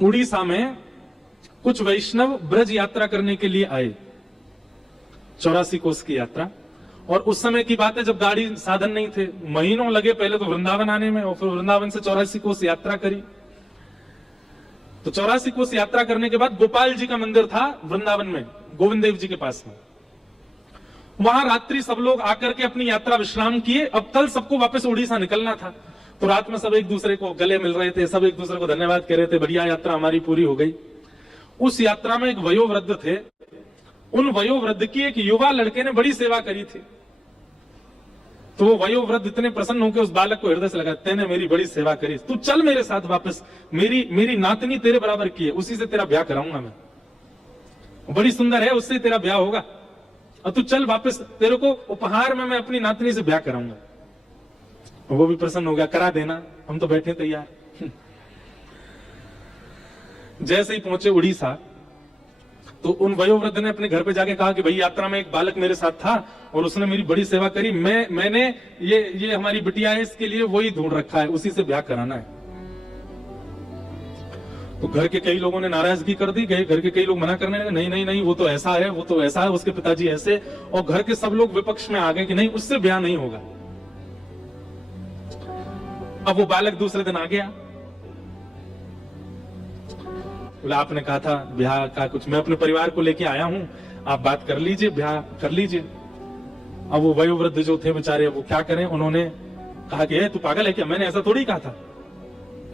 उड़ीसा में कुछ वैष्णव ब्रज यात्रा करने के लिए आए, 84 कोस की यात्रा। और उस समय की बात है जब गाड़ी साधन नहीं थे, महीनों लगे पहले तो वृंदावन आने में, और फिर वृंदावन से 84 कोस यात्रा करी। तो 84 कोस यात्रा करने के बाद गोपाल जी का मंदिर था वृंदावन में, गोविंद देव जी के पास में। वहां रात्रि सब लोग आकर के अपनी यात्रा विश्राम किए। अब कल सबको वापस उड़ीसा निकलना था, तो रात में सब एक दूसरे को गले मिल रहे थे, सब एक दूसरे को धन्यवाद कह रहे थे, बढ़िया यात्रा हमारी पूरी हो गई। उस यात्रा में एक वयोवृद्ध थे, उन वयोवृद्ध की एक युवा लड़के ने बड़ी सेवा करी थी। तो वो वयोवृद्ध इतने प्रसन्न होकर उस बालक को हृदय से लगा, तेने मेरी बड़ी सेवा करी, तू चल मेरे साथ वापस, मेरी नातनी तेरे बराबर की है, उसी से तेरा ब्याह कराऊंगा मैं, बड़ी सुंदर है, उससे तेरा ब्याह होगा, और तू चल वापस, तेरे को उपहार में मैं अपनी नातनी से ब्याह कराऊंगा। वो भी प्रसन्न हो गया, करा देना, हम तो बैठे तैयार। जैसे ही पहुंचे उड़ीसा, तो उन वयोवृद्ध ने अपने घर पे जाके कहा कि भाई यात्रा में एक बालक मेरे साथ था और उसने मेरी बड़ी सेवा करी, मैंने ये हमारी बिटिया है, इसके लिए वही ढूंढ रखा है, उसी से ब्याह कराना है। तो घर के कई लोगों ने नाराजगी कर दी, घर के कई लोग मना करने लगे, नहीं नहीं नहीं, वो तो ऐसा है, वो तो ऐसा है, उसके पिताजी ऐसे, और घर के सब लोग विपक्ष में आ गए कि नहीं, उससे ब्याह नहीं होगा। अब वो बालक दूसरे दिन आ गया, बोला आपने कहा था ब्याह का कुछ, मैं अपने परिवार को लेके आया हूं, आप बात कर लीजिए, ब्याह कर लीजिए। अब वो वयोवृद्ध जो थे बेचारे, वो क्या करें, उन्होंने कहा कि तू पागल है क्या, मैंने ऐसा थोड़ी कहा था,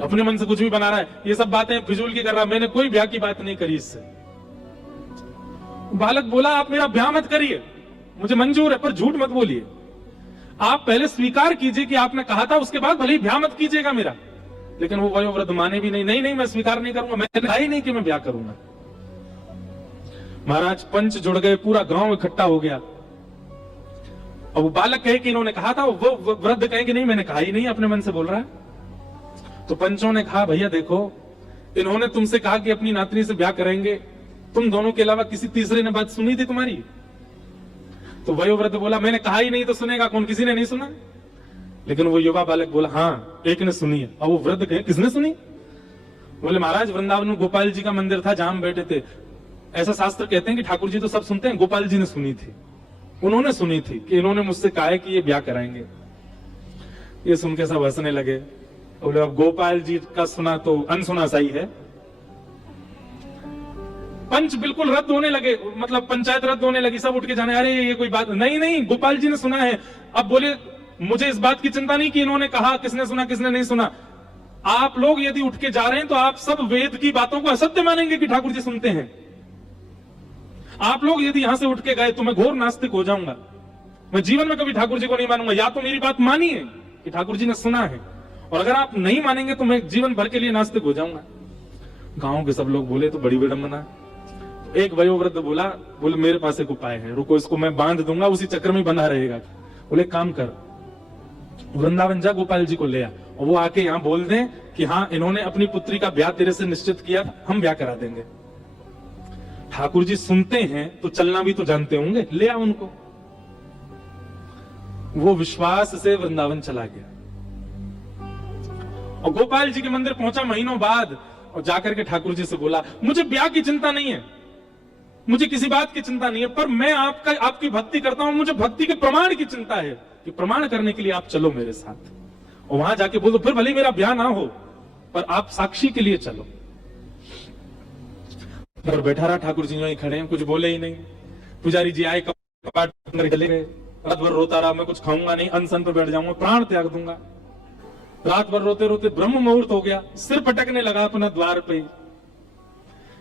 अपने मन से कुछ भी बना रहा है, ये सब बातें फिजूल की कर रहा, मैंने कोई ब्याह की बात नहीं करी इससे। बालक बोला आप मेरा ब्याह मत करिए, मुझे मंजूर है, पर झूठ मत बोलिए, आप पहले स्वीकार कीजिए कि आपने कहा था, उसके बाद भले ही ब्याह मत कीजिएगा मेरा। लेकिन वो वयोवृद्ध माने भी नहीं, नहीं नहीं मैं स्वीकार नहीं करूंगा, मैंने कहा ही नहीं कि मैं ब्याह करूंगा। महाराज पंच जुड़ गए, पूरा गांव इकट्ठा हो गया। और वो बालक कहे कि इन्होंने कहा था, वो वृद्ध कहे कि नहीं मैंने कहा ही नहीं, अपने मन से बोल रहा है। तो पंचों ने कहा भैया देखो, इन्होंने तुमसे कहा कि अपनी नातनी से ब्याह करेंगे, तुम दोनों के अलावा किसी तीसरे ने बात सुनी थी तुम्हारी? तो वयोवृद्ध बोला मैंने कहा ही नहीं तो सुनेगा कौन, किसी ने नहीं सुना। लेकिन वो युवा बालक बोला हाँ एक ने सुनी है। और वो वृद्ध कहे किसने सुनी? बोले महाराज वृंदावन में गोपाल जी का मंदिर था जहां हम बैठे थे, ऐसा शास्त्र कहते हैं कि ठाकुर जी तो सब सुनते हैं, गोपाल जी ने सुनी थी, उन्होंने सुनी थी कि इन्होंने मुझसे कहा है कि ये ब्याह कराएंगे। ये सुन के सब हंसने लगे। बोले अब गोपाल जी का सुना तो अनसुना सही है। पंच बिल्कुल रद्द होने लगे, मतलब पंचायत रद्द होने लगी, सब उठ के जाने, अरे ये कोई बात नहीं, नहीं गोपाल जी ने सुना है। अब बोले मुझे इस बात की चिंता नहीं कि इन्होंने कहा किसने सुना किसने नहीं सुना, आप लोग यदि उठ के जा रहे हैं तो आप सब वेद की बातों को असत्य मानेंगे कि ठाकुर जी सुनते हैं। आप लोग यदि यहां से उठ के गए तो मैं घोर नास्तिक हो जाऊंगा, मैं जीवन में कभी ठाकुर जी को नहीं मानूंगा। या तो मेरी बात मानिए कि ठाकुर जी ने सुना है, और अगर आप नहीं मानेंगे तो मैं जीवन भर के लिए नास्तिक हो जाऊंगा। गांव के सब लोग बोले तो बड़ी विडंबना। एक वयोवृद्ध बोले मेरे पास एक उपाय है, रुको इसको मैं बांध दूंगा, उसी चक्कर में बंधा रहेगा। बोले काम कर, वृंदावन जा गोपाल जी को ले आ, और वो आके यहाँ बोल दें कि हाँ इन्होंने अपनी पुत्री का ब्याह तेरे से निश्चित किया, हम ब्याह करा देंगे। ठाकुर जी सुनते हैं तो चलना भी तो जानते होंगे, ले आ उनको। वो विश्वास से वृंदावन चला गया और गोपाल जी के मंदिर पहुंचा महीनों बाद, और जाकर के ठाकुर जी से बोला मुझे ब्याह की चिंता नहीं है, मुझे किसी बात की चिंता नहीं है, पर मैं आपकी भक्ति करता हूं, मुझे भक्ति के प्रमाण की चिंता है कि प्रमाण करने के लिए आप चलो मेरे साथ। और वहां जाके बोलो फिर भले मेरा ब्याह ना हो पर आप साक्षी के लिए चलो। और बैठा रहा, ठाकुर जी वहीं खड़े हैं, कुछ बोले ही नहीं। पुजारी जी आए, कपाट चले गए, रात भर रोता रहा, मैं कुछ खाऊंगा नहीं, अनशन पर बैठ जाऊंगा, प्राण त्याग दूंगा। रात भर रोते रोते ब्रह्म मुहूर्त हो गया, सिर पटकने लगा अपना द्वार पे।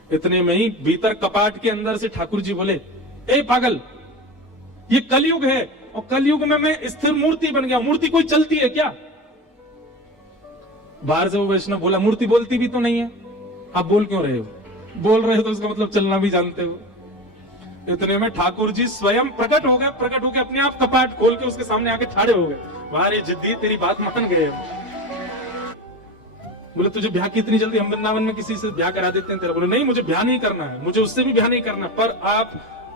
इतने में ही भीतर कपाट के अंदर से ठाकुर जी बोले ए पागल, ये कलयुग है और कलयुग में मैं स्थिर मूर्ति बन गया, मूर्ति कोई चलती है क्या? बाहर से वो वैष्णव बोला मूर्ति बोलती भी तो नहीं है, आप बोल क्यों रहे हो? बोल रहे हो तो उसका मतलब चलना भी जानते हो। इतने में ठाकुर जी स्वयं प्रकट हो गए, प्रकट होकर अपने आप कपाट खोल के उसके सामने आके ठाड़े हो गए। बाहर जिद्दी तेरी बात मान गए। बोले तुझे ब्याह की इतनी जल्दी, हम वृंदावन में किसी से ब्याह करा देते हैं तेरा। बोले नहीं मुझे ब्याह नहीं करना है, मुझे उससे भी ब्याह नहीं करना, पर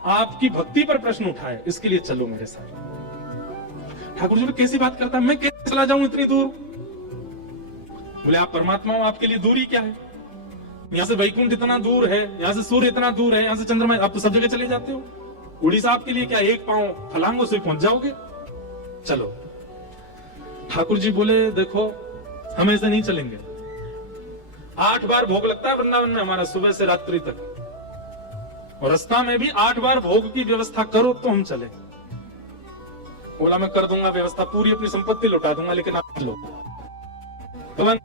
आपकी भक्ति पर प्रश्न उठाए, इसके लिए चलो मेरे साथ। ठाकुर जी कैसी बात करता है, मैं कैसे चला जाऊं इतनी दूर? बोले आप परमात्मा हो, आपके लिए दूरी क्या है? यहाँ से वैकुंठ इतना दूर है, यहाँ से सूर्य इतना दूर है, यहाँ से चंद्रमा, आप तो सब जगह चले जाते हो। उड़ीसा आपके लिए क्या एक पांव फलांगों से पहुंच जाओगे। चलो। ठाकुर जी बोले देखो हम ऐसे नहीं चलेंगे। 8 बार भोग लगता है वृंदावन में हमारा, सुबह से रात्रि तक, और रास्ता में भी 8 बार भोग की व्यवस्था करो तो हम चले। बोला मैं कर दूंगा व्यवस्था, पूरी अपनी संपत्ति लौटा दूंगा, लेकिन आप लो। तो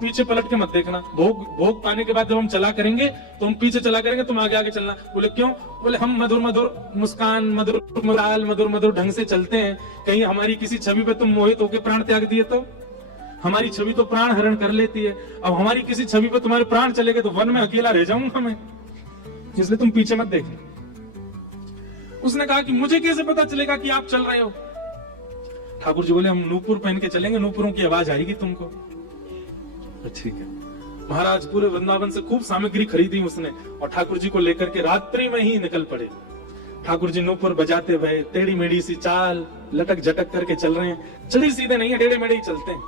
पीछे पलट के मत देखना। भोग पाने के बाद जब हम चला करेंगे तो हम पीछे चला करेंगे, तुम आगे आगे चलना। बोले क्यों? बोले हम मधुर मधुर मुस्कान, मधुर मुराल, मधुर मधुर ढंग से चलते हैं, कहीं हमारी किसी छवि पे तुम मोहित होकर प्राण त्याग दिए तो? हमारी छवि तो प्राण हरण कर लेती है, अब हमारी किसी छवि पे तुम्हारे प्राण चले गए तो वन में अकेला रह जाऊंगा मैं, इसलिए तुम पीछे मत देखना। उसने कहा कि मुझे कैसे पता चलेगा कि आप चल रहे हो? ठाकुर जी बोले हम नूपुर पहन के चलेंगे, नूपुरों की आवाज आएगी तुमको। ठीक है। महाराज पूरे वृंदावन से खूब सामग्री खरीदी उसने और ठाकुर जी को लेकर के रात्रि में ही निकल पड़े। ठाकुर जी नूपुर बजाते हुए टेढ़ी मेढ़ी सी चाल लटक झटक करके चल रहे हैं, चढ़ी सीधे नहीं है, टेढ़े मेढ़े ही चलते हैं।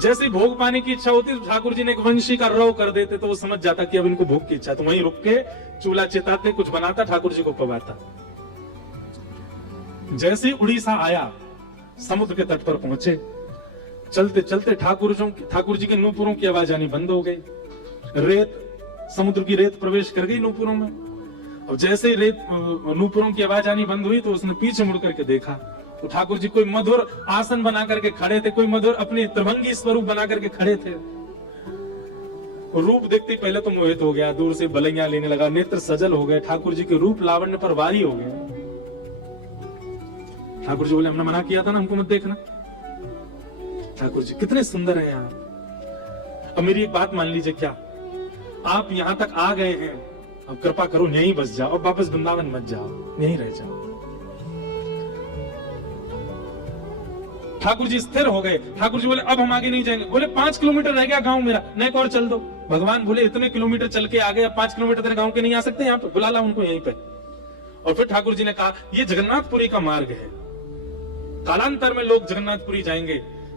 जैसे भोग पाने की इच्छा होती तो ठाकुर जी ने एक वंशी का रव कर देते तो वो समझ जाता कि अब इनको भोग की इच्छा, तो वहीं रुक के चूल्हा चिताते, कुछ बनाता, ठाकुर जी को पवाता। जैसे उड़ीसा आया, समुद्र के तट पर पहुंचे, चलते चलते ठाकुर जी के नूपुरों की आवाज आनी बंद हो गई। रेत, समुद्र की रेत प्रवेश कर गई नूपुरों में, और जैसे ही नूपुरों की आवाज आनी बंद हुई तो उसने पीछे मुड़ करके देखा तो ठाकुर जी कोई मधुर आसन बना करके खड़े थे, कोई मधुर अपने त्रिभंगी स्वरूप बना करके खड़े थे। रूप देखते पहले तो मोहित हो गया, दूर से बलैया लेने लगा, नेत्र सजल हो गए, ठाकुर जी के रूप लावण्य पर वारी हो गए। ठाकुर जी बोले हमने मना किया था ना, हमको मत देखना। ठाकुर जी कितने सुंदर हैं यहाँ। अब मेरी एक बात मान लीजिए, क्या आप यहाँ तक आ गए हैं, अब कृपा करो यहीं बस जाओ, अब वापस वृंदावन मत जाओ, यहीं रह जाओ। ठाकुर जी स्थिर हो गए। ठाकुर जी बोले अब हम आगे नहीं जाएंगे। बोले 5 किलोमीटर रह गया गांव मेरा, नहीं और चल दो। भगवान बोले इतने किलोमीटर चल के आ गए, अब 5 किलोमीटर तेरे गांव के नहीं आ सकते, यहाँ पे बुला ला उनको यहीं पे। और फिर ठाकुर जी ने कहा ये जगन्नाथपुरी का मार्ग है, कालांतर में लोग जगन्नाथपुरी जाएंगे,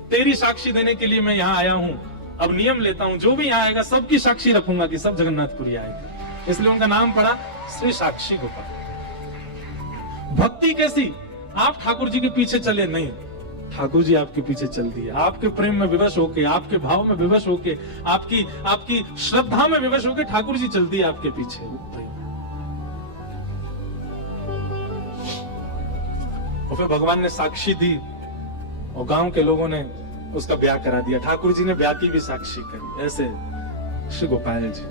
तेरी साक्षी देने के लिए मैं यहाँ आया हूँ। अब नियम लेता हूँ, जो भी यहाँ आएगा सबकी साक्षी रखूंगा कि सब जगन्नाथपुरी आएगा। इसलिए उनका नाम पड़ा श्री साक्षी गोपाल। भक्ति कैसी? आप ठाकुर जी के पीछे चले नहीं, ठाकुर जी आपके पीछे चल दिए, आपके प्रेम में विवश होके, आपके भाव में विवश होके, आपकी श्रद्धा में विवश होके ठाकुर जी चल दिए आपके पीछे। और फिर भगवान ने साक्षी दी और गांव के लोगों ने उसका ब्याह करा दिया। ठाकुर जी ने ब्याह की भी साक्षी करी। ऐसे श्री गोपाल जी।